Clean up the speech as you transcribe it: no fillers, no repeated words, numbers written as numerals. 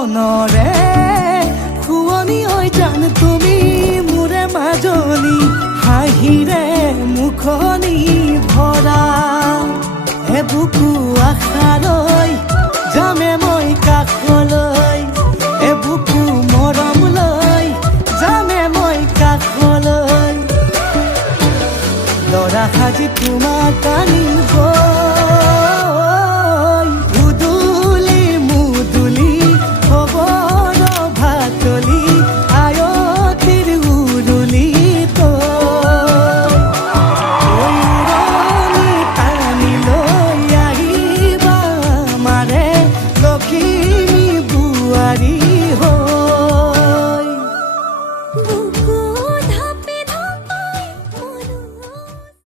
মনৰে শুৱনি হৈ জান তুমি মোৰে মাজনী হাঁহিৰে মুখনি ভৰা বুকু আশালৈ যামে মই কাষলৈ বুকু মৰম লৈ যামে মই কাষলৈ লৰা সাজি তোমাক আনিব